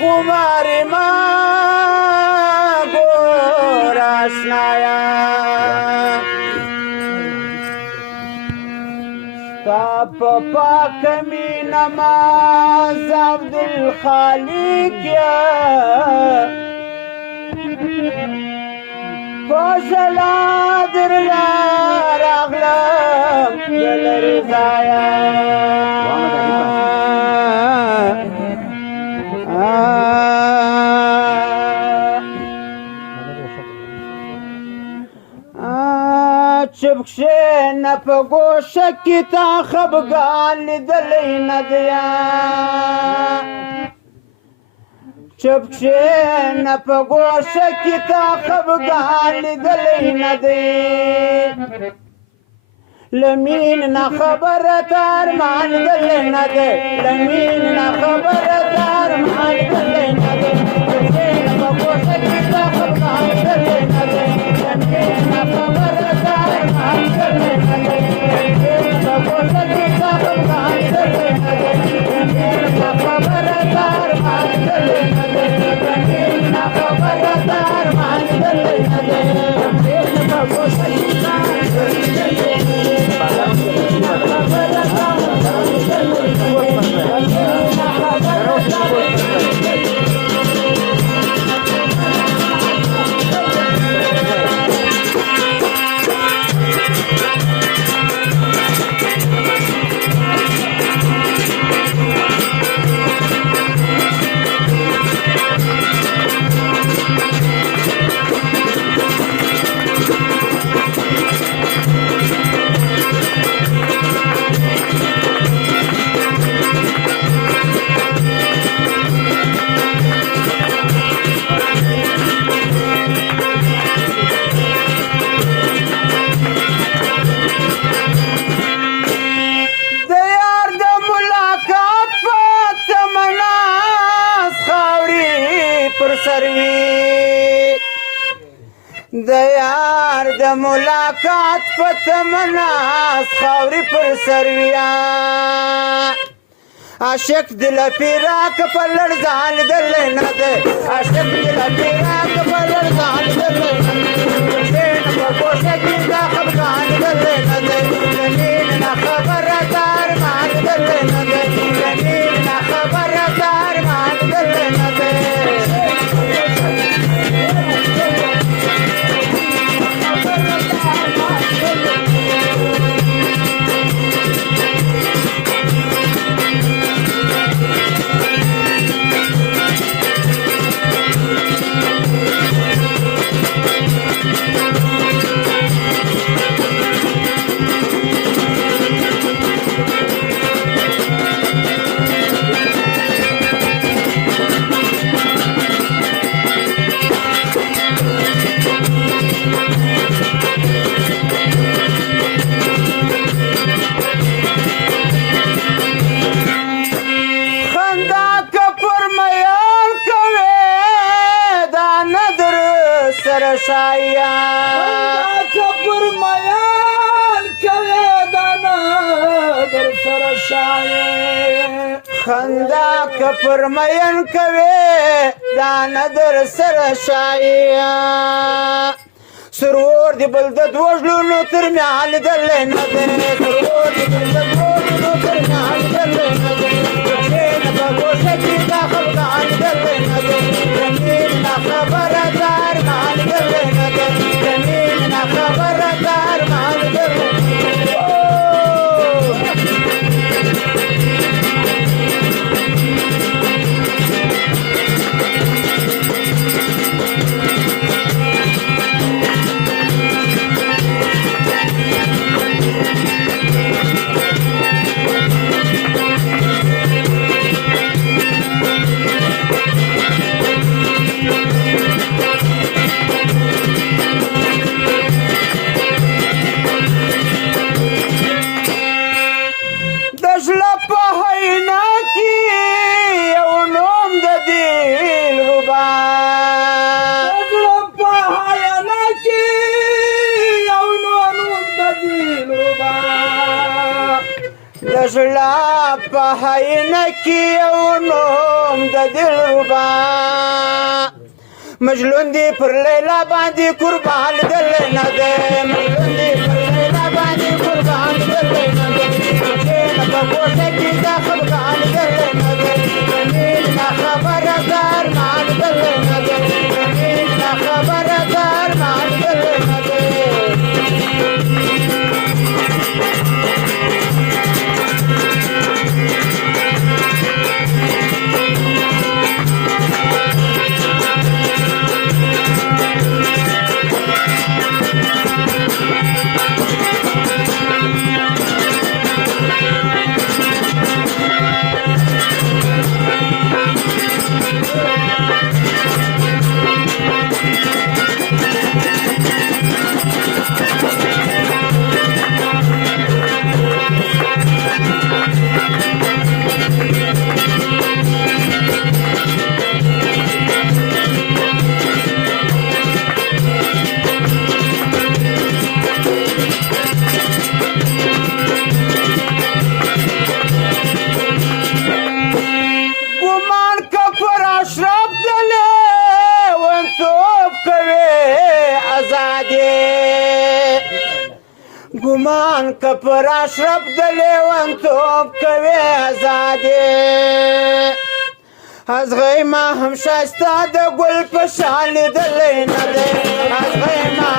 खुमारी माँ गोराशनाया पपा कमी नमाज अब्दुल खालिक कोशला दिरला रागलम दलरजाया चुपशे न पगोश किता खबगान दले नदिया चुपशे न पगोश किता खबगान दले नदी लमीन न खबर तार मान दले नदे लमीन न खबर तार मान दले नदे चुपशे न पगोश किता खबगान दले नदे लमीन न खबर दयार द मुलाकात पतमना खावरी पर सरविया आशिक दिल फिराक पलड़ जान दल न दे आशिक दिल फिराक पलड़ जान दल न दे बकोश की दा खबगान दल न दे जमीन ना खबरदार मान दल न दे जमीन ना खबरदार मान दल न दे शाया कपूर मयाल करे दाना दर सरशाये खंदा कपूर मयन कवे दाना दर सरशाया सुरूर दी बलदत वजलू नो तरम्याल दले नदे सुरूर दी बलदत वजलू नो तरम्याल दले नदे जमीन बगोश की दाखल गान दले नदे जमीन ना खबरदार मान दले नदे जमीन ना खबरदार मान दले زړه په حینه کې یو نوم د دلربا مجنون دی پر لیلا باندې قربان دل نه دی مجنون دی پر لیلا باندې قربان دل نه دی چې په کوټه کې دا خفګان دل نه دی نه خبردار مان دل نه دی نه خبردار مان دل نه دی ګمان که پر اشرف د لیونتوب کوې ازادې ازغی ما هم ښایسته د ګل په شان لیدلی نه دی ازغی ما